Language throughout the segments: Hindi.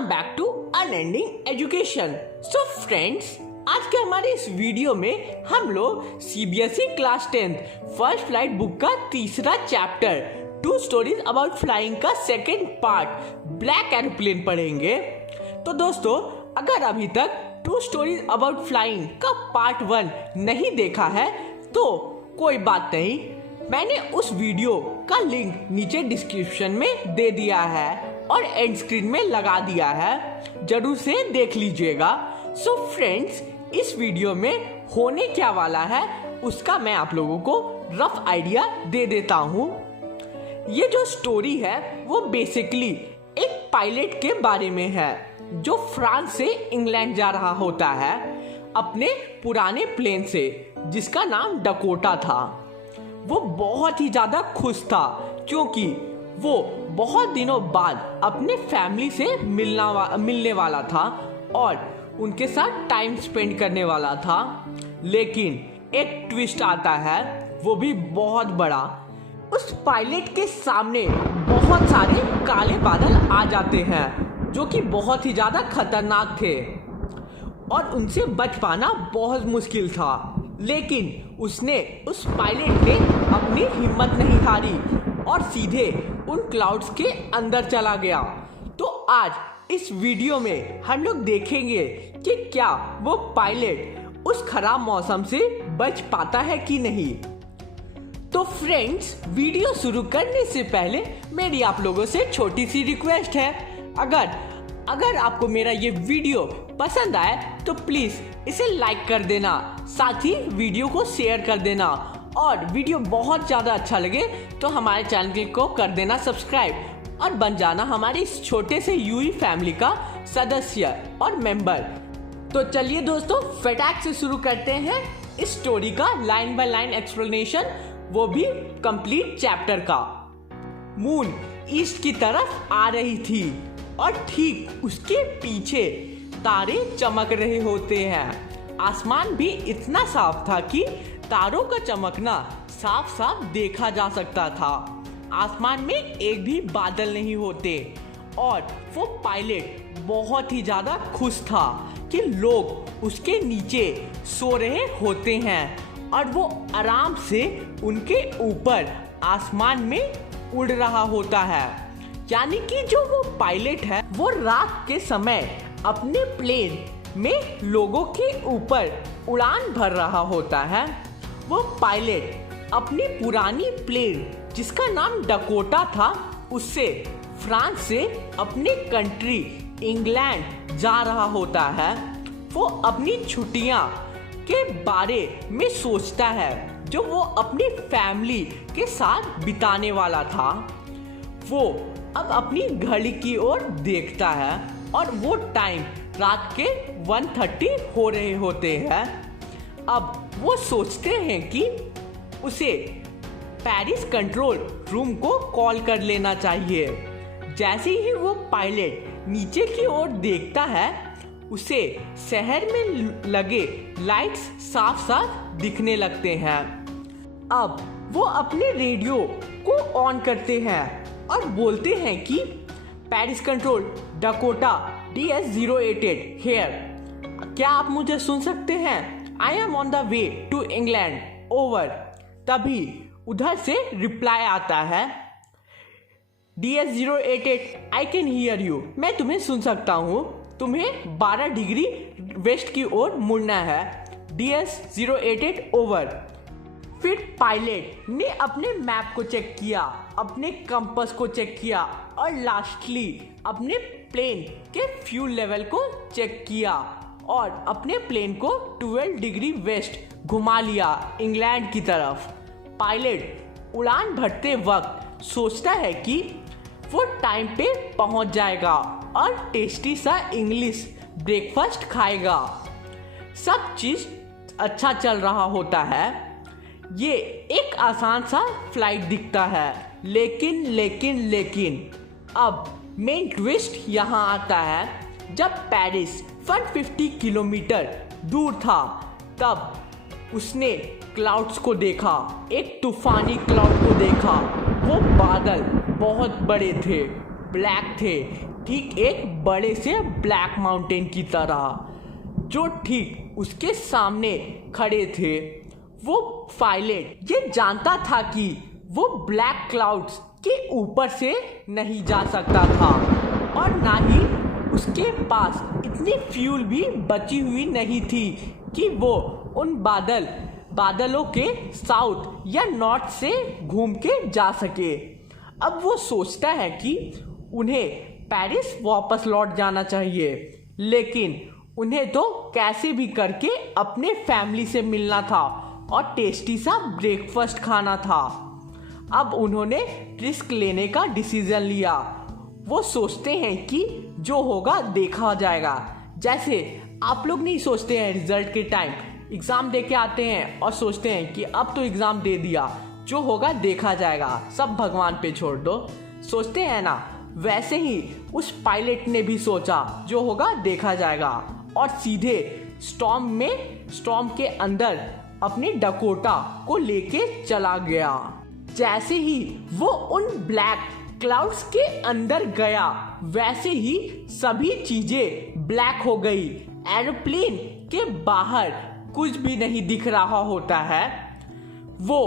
Welcome back to unending education. So friends, आज के हमारे इस वीडियो में हम लोग CBSE class 10 first flight book का तीसरा chapter two stories about flying का सेकेंड पार्ट ब्लैक एरोप्लेन पढ़ेंगे। तो दोस्तों, अगर अभी तक टू स्टोरीज अबाउट फ्लाइंग का पार्ट 1 नहीं देखा है तो कोई बात नहीं, मैंने उस वीडियो का लिंक नीचे डिस्क्रिप्शन में दे दिया है और एंड स्क्रीन में लगा दिया है, जरूर से देख लीजिएगा। सो फ्रेंड्स, इस वीडियो में होने क्या वाला है उसका मैं आप लोगों को रफ आइडिया दे देता हूँ। ये जो स्टोरी है वो बेसिकली एक पायलट के बारे में है जो फ्रांस से इंग्लैंड जा रहा होता है अपने पुराने प्लेन से, जिसका नाम डकोटा था। वो बहुत ही ज़्यादा खुश था क्योंकि वो बहुत दिनों बाद अपने फैमिली से मिलने वाला था और उनके साथ टाइम स्पेंड करने वाला था। लेकिन एक ट्विस्ट आता है, वो भी बहुत बड़ा। उस पायलट के सामने बहुत सारे काले बादल आ जाते हैं जो कि बहुत ही ज़्यादा खतरनाक थे और उनसे बच पाना बहुत मुश्किल था। लेकिन उस पायलट ने अपनी हिम्मत नहीं हारी और सीधे उन क्लाउड्स के अंदर चला गया। तो आज इस वीडियो में हम लोग देखेंगे कि क्या वो पायलट उस खराब मौसम से बच पाता है कि नहीं। तो फ्रेंड्स, वीडियो शुरू करने से पहले मेरी आप लोगों से छोटी सी रिक्वेस्ट है, अगर आपको मेरा ये वीडियो पसंद आए तो प्लीज इसे लाइक कर देना, साथ ही वीडियो को शेयर कर देना और वीडियो बहुत ज़्यादा अच्छा लगे तो हमारे चैनल को कर देना सब्सक्राइब और बन जाना हमारे इस छोटे से यूई फैमिली का सदस्य और मेंबर। तो चलिए दोस्तों, फटाक से शुरू करते हैं इस स्टोरी का लाइन बाय लाइन एक्सप्लेनेशन, वो भी कंप्लीट चैप्टर का। मून ईस्ट की तरफ आ रही थी और ठीक उसके पीछे तारे चमक रहे होते हैं। आसमान भी इतना साफ था कि तारों का चमकना साफ साफ देखा जा सकता था। आसमान में एक भी बादल नहीं होते और वो पायलट बहुत ही ज़्यादा खुश था कि लोग उसके नीचे सो रहे होते हैं और वो आराम से उनके ऊपर आसमान में उड़ रहा होता है। यानी कि जो वो पायलट है वो रात के समय अपने प्लेन में लोगों के ऊपर उड़ान भर रहा होता है। वो पायलट अपनी पुरानी प्लेन जिसका नाम डकोटा था उससे फ्रांस से अपने कंट्री इंग्लैंड जा रहा होता है। वो अपनी छुट्टियां के बारे में सोचता है जो वो अपनी फैमिली के साथ बिताने वाला था। वो अब अपनी घड़ी की ओर देखता है और वो टाइम रात के 1:30 हो रहे होते हैं। अब वो सोचते हैं कि उसे पेरिस कंट्रोल रूम को कॉल कर लेना चाहिए। जैसे ही वो पायलट नीचे की ओर देखता है उसे शहर में लगे लाइट्स साफ साफ दिखने लगते हैं। अब वो अपने रेडियो को ऑन करते हैं और बोलते हैं कि Paris control Dakota DS-088 hair, क्या आप मुझे सुन सकते हैं? I am on the way to England, over. तभी उधर से रिप्लाई आता है, DS-088 I can hear you, मैं तुम्हें सुन सकता हूँ, तुम्हें 12 डिग्री वेस्ट की ओर मुड़ना है, DS-088 ओवर। फिर पायलट ने अपने मैप को चेक किया, अपने कंपास को चेक किया और लास्टली अपने प्लेन के फ्यूल लेवल को चेक किया और अपने प्लेन को 12 डिग्री वेस्ट घुमा लिया इंग्लैंड की तरफ। पायलट उड़ान भरते वक्त सोचता है कि वो टाइम पे पहुंच जाएगा और टेस्टी सा इंग्लिश ब्रेकफास्ट खाएगा। सब चीज़ अच्छा चल रहा होता है। ये एक आसान सा फ्लाइट दिखता है, लेकिन अब मेन ट्विस्ट यहाँ आता है। जब पेरिस 150 किलोमीटर दूर था तब उसने क्लाउड्स को देखा, एक तूफानी क्लाउड को देखा। वो बादल बहुत बड़े थे, ब्लैक थे, ठीक एक बड़े से ब्लैक माउंटेन की तरह जो ठीक उसके सामने खड़े थे। वो पायलट ये जानता था कि वो ब्लैक क्लाउड्स के ऊपर से नहीं जा सकता था और ना ही उसके पास इतनी फ्यूल भी बची हुई नहीं थी कि वो उन बादलों के साउथ या नॉर्थ से घूम के जा सके। अब वो सोचता है कि उन्हें पेरिस वापस लौट जाना चाहिए, लेकिन उन्हें तो कैसे भी करके अपने फैमिली से मिलना था और टेस्टी सा ब्रेकफास्ट खाना था। अब उन्होंने रिस्क लेने का डिसीजन लिया। वो सोचते हैं कि जो होगा देखा जाएगा। जैसे आप लोग नहीं सोचते हैं रिजल्ट के टाइम एग्ज़ाम दे के आते हैं और सोचते हैं कि अब तो एग्ज़ाम दे दिया, जो होगा देखा जाएगा, सब भगवान पे छोड़ दो, सोचते हैं ना। वैसे ही उस पायलट ने भी सोचा जो होगा देखा जाएगा और सीधे स्टॉर्म के अंदर अपने डकोटा को लेके चला गया। जैसे ही वो उन ब्लैक क्लाउड्स के अंदर गया वैसे ही सभी चीजें ब्लैक हो गई। एरोप्लेन के बाहर कुछ भी नहीं दिख रहा होता है। वो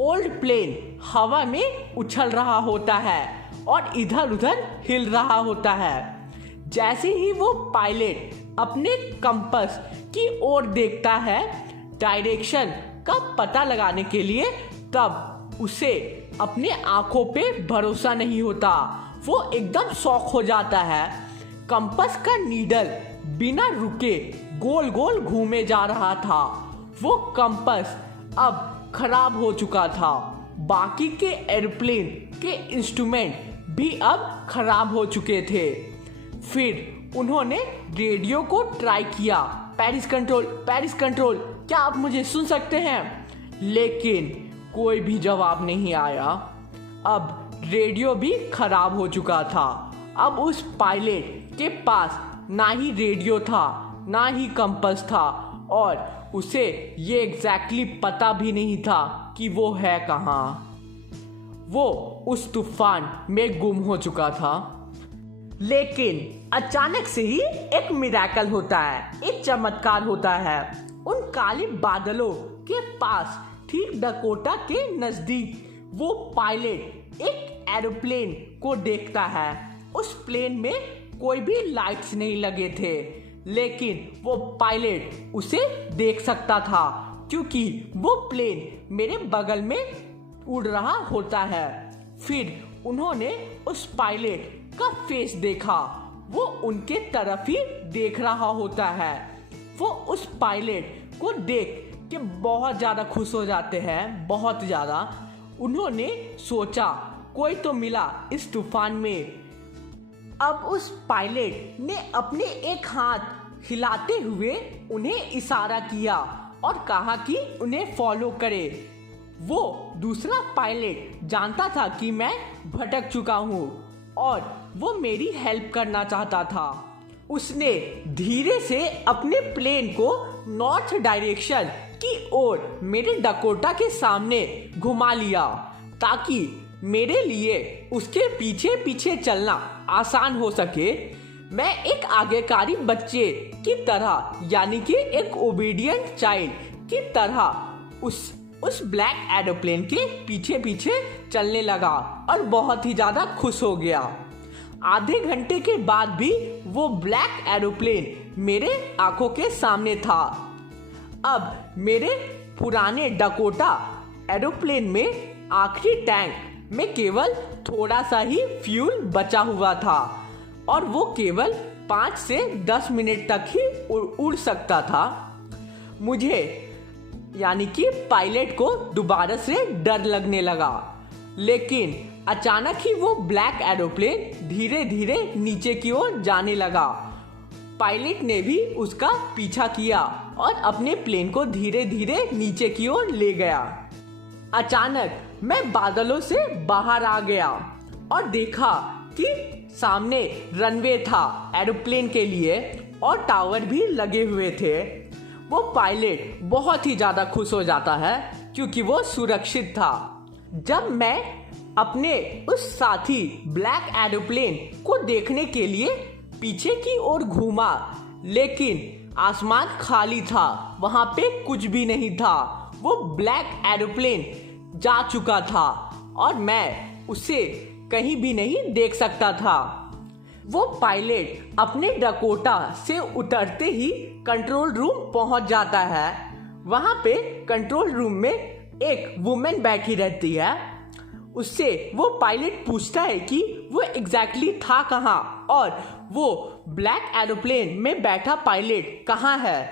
ओल्ड प्लेन हवा में उछल रहा होता है और इधर उधर हिल रहा होता है। जैसे ही वो पायलट अपने कंपास की ओर देखता है डायरेक्शन का पता लगाने के लिए, तब उसे अपने आंखों पे भरोसा नहीं होता। वो एकदम शॉक हो जाता है। कंपास का नीडल बिना रुके गोल गोल घूमे जा रहा था। वो कंपास अब खराब हो चुका था। बाकी के एरोप्लेन के इंस्ट्रूमेंट भी अब खराब हो चुके थे। फिर उन्होंने रेडियो को ट्राई किया, पेरिस कंट्रोल, क्या आप मुझे सुन सकते हैं? लेकिन कोई भी जवाब नहीं आया। अब रेडियो भी खराब हो चुका था। अब उस पायलट के पास ना ही रेडियो था ना ही कंपास था और उसे ये एग्जैक्टली पता भी नहीं था कि वो है कहाँ। वो उस तूफान में गुम हो चुका था। लेकिन अचानक से ही एक मिरेकल होता है, एक चमत्कार होता है। उन काले बादलों के पास ठीक डकोटा के नजदीक वो पायलट एक एरोप्लेन को देखता है। उस प्लेन में कोई भी लाइट्स नहीं लगे थे, लेकिन वो पायलट उसे देख सकता था क्योंकि वो प्लेन मेरे बगल में उड़ रहा होता है। फिर उन्होंने उस पायलट का फेस देखा। वो उनके तरफ ही देख रहा होता है। वो उस पायलट को देख के बहुत ज़्यादा खुश हो जाते हैं, बहुत ज़्यादा। उन्होंने सोचा कोई तो मिला इस तूफान में। अब उस पायलट ने अपने एक हाथ हिलाते हुए उन्हें इशारा किया और कहा कि उन्हें फॉलो करे। वो दूसरा पायलट जानता था कि मैं भटक चुका हूँ और वो मेरी हेल्प करना चाहता था। उसने धीरे से अपने प्लेन को नॉर्थ डायरेक्शन की ओर मेरे डकोटा के सामने घुमा लिया ताकि मेरे लिए उसके पीछे पीछे चलना आसान हो सके। मैं एक आज्ञाकारी बच्चे की तरह यानी कि एक ओबीडियंट चाइल्ड की तरह उस ब्लैक एरोप्लेन के पीछे पीछे चलने लगा और बहुत ही ज़्यादा खुश हो गया। आधे घंटे के बाद भी वो ब्लैक एरोप्लेन मेरे आंखों के सामने था। अब मेरे पुराने डकोटा एरोप्लेन में आखिरी टैंक में केवल थोड़ा सा ही फ्यूल बचा हुआ था और वो केवल 5 से 10 मिनट तक ही उड़ सकता था। मुझे यानी कि पायलट को दोबारा से डर लगने लगा, लेकिन अचानक ही वो ब्लैक एरोप्लेन धीरे धीरे नीचे की ओर जाने लगा। पायलट ने भी उसका पीछा किया और अपने प्लेन को धीरे धीरे नीचे की ओर ले गया। अचानक मैं बादलों से बाहर आ गया और देखा कि सामने रनवे था एरोप्लेन के लिए और टावर भी लगे हुए थे। वो पायलट बहुत ही ज़्यादा खुश हो जाता है क्योंकि वो सुरक्षित था। जब मैं अपने उस साथी ब्लैक एरोप्लेन को देखने के लिए पीछे की ओर घूमा, लेकिन आसमान खाली था, वहां पे कुछ भी नहीं था। वो ब्लैक एरोप्लेन जा चुका था और मैं उसे कहीं भी नहीं देख सकता था। वो पायलट अपने डकोटा से उतरते ही कंट्रोल रूम पहुंच जाता है। वहां पे कंट्रोल रूम में एक वुमेन बैठी रहती है। उससे वो पायलट पूछता है कि वो एग्जैक्टली था कहाँ और वो ब्लैक एरोप्लेन में बैठा पायलट कहाँ है।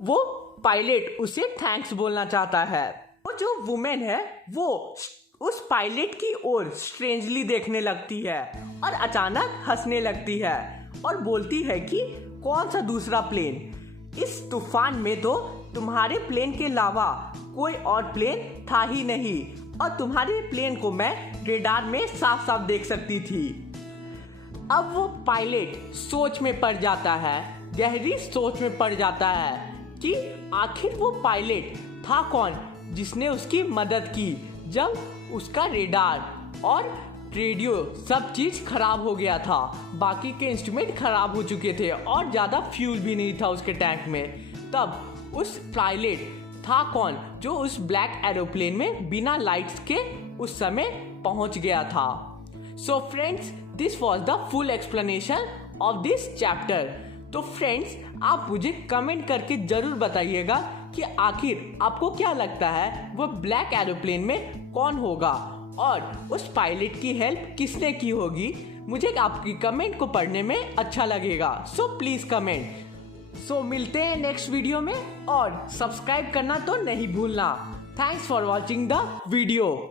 वो पायलट उसे थैंक्स बोलना चाहता है। वो जो वुमेन है वो उस पायलट की ओर स्ट्रेंजली देखने लगती है और अचानक हंसने लगती है और बोलती है कि कौन सा दूसरा प्लेन, इस तूफान में तो तुम्हारे प्लेन के अलावा कोई और प्लेन था ही नहीं और तुम्हारे प्लेन को मैं रेडार में साफ साफ देख सकती थी। अब वो पायलट सोच में पड़ जाता है, गहरी सोच में पड़ जाता है कि आखिर वो पायलट था कौन जिसने उसकी मदद की जब उसका रेडार और रेडियो सब चीज खराब हो गया था। बाकी के इंस्ट्रूमेंट खराब हो चुके थे और ज्यादा फ्यूल भी नहीं था उसके टैंक में। तब उस पायलट था कौन जो उस ब्लैक एरोप्लेन में बिना लाइट्स के उस समय पहुंच गया था। So friends, this was the full explanation of this chapter. तो फ्रेंड्स, आप मुझे कमेंट करके जरूर बताइएगा कि आखिर आपको क्या लगता है वो ब्लैक एरोप्लेन में कौन होगा और उस पायलट की हेल्प किसने की होगी। मुझे आपकी कमेंट को पढ़ने में अच्छा लगेगा। So please comment. सो मिलते हैं नेक्स्ट वीडियो में और सब्सक्राइब करना तो नहीं भूलना। Thanks for watching the video.